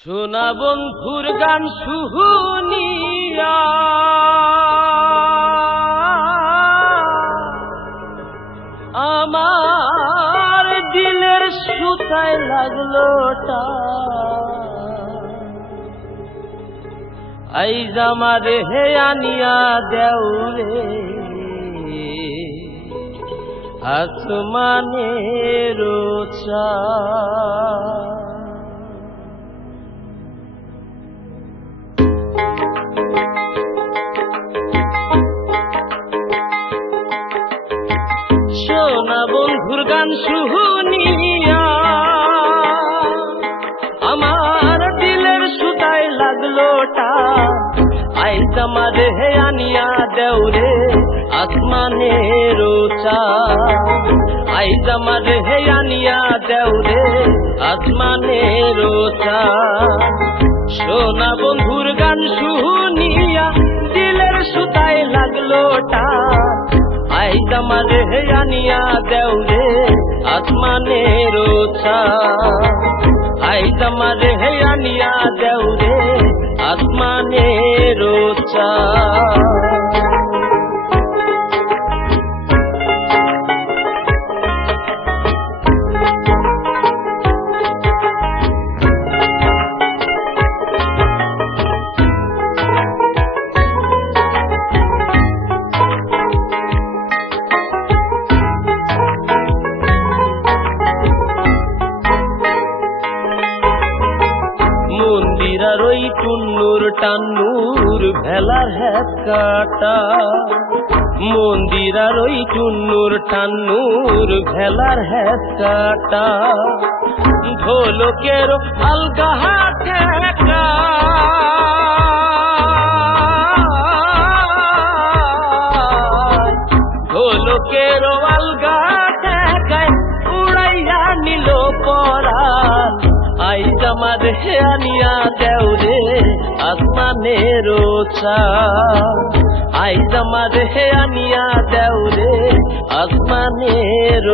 সোনা বন্ধুর গান শুনিয়া আমার দিলের সুতায় লাগলো আইজ আমার হে আনিয়া দেও রে আসমানের সোনা বন্ধুর গান শুনিয়া আমার দিলের সুতায় লাগলো আইজ আমার হে আনিয়া দেও রে আসমানের আইজ আমার হে আনিয়া দেও রে আসমানের সোনা বন্ধুর গান শুনিয়া দিলের সুতায় লাগলো আইজ আমার হে আনিয়া দেও রে আসমানের আইজ আমার হে আনিয়া দেও রে আসমানের মন্দিরার ওই টুন্নুর টান্নুর ভেলার হ্যাঁ কাটা মন্দিরার ওই টুন্নুর টান্নুর ভেলার হ্যাঁ কাটা ঢোলকের আলগা ঠেকা ঢোলকের আলগা ঠেকায় উড়াইয়া নিল পরাণ আইজ আমার হে আনিয়া দেও রে আসমানের আইজ আমার হে আনিয়া দেও রে আসমানের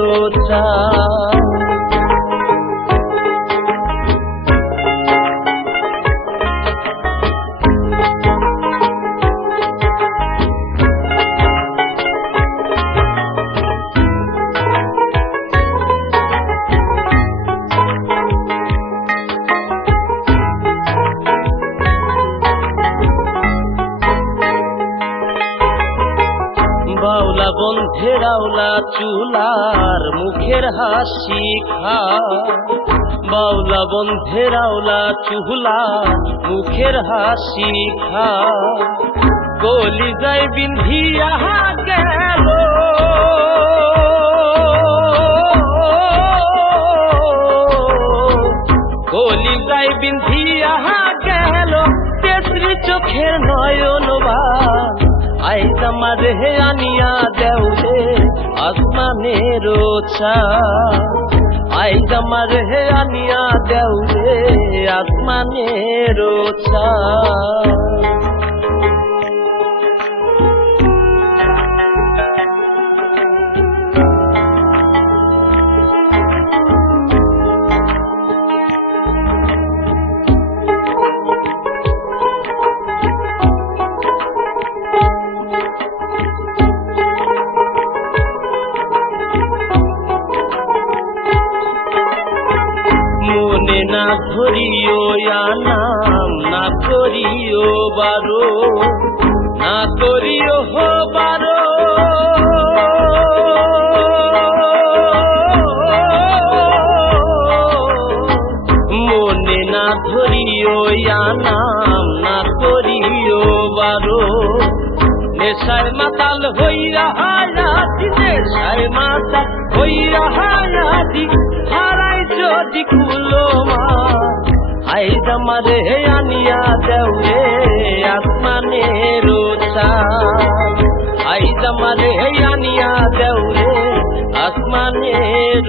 বাউলা বন্ধের আওলা চুলার মুখের হাসি খা বাউলা বন্ধের আওলা চুলার মুখের হাসি খা কলি যায় বিন্ধিয়া গেল কলি যায় বিন্ধিয়া গেল তেসরি চোখের নয়ন আইজ আমার হে আনিয়া দেও রে আসমানের আইজ আমার হে আনিয়া দেও রে আসমানের মনে না ধরিও নাম না করিও বারো না করিও হো বারো মনে না ধরিও নাম না করিও বারো নেশায় মাতাল হইয়া হায়াতি নেশায় মাতাল হইয়া হায়াতি হারাই যদি কুলো মা আইজ আমার হে আনিয়া দেও রে আসমানের আইজ আমার হে আনিয়া দেও রে আসমানের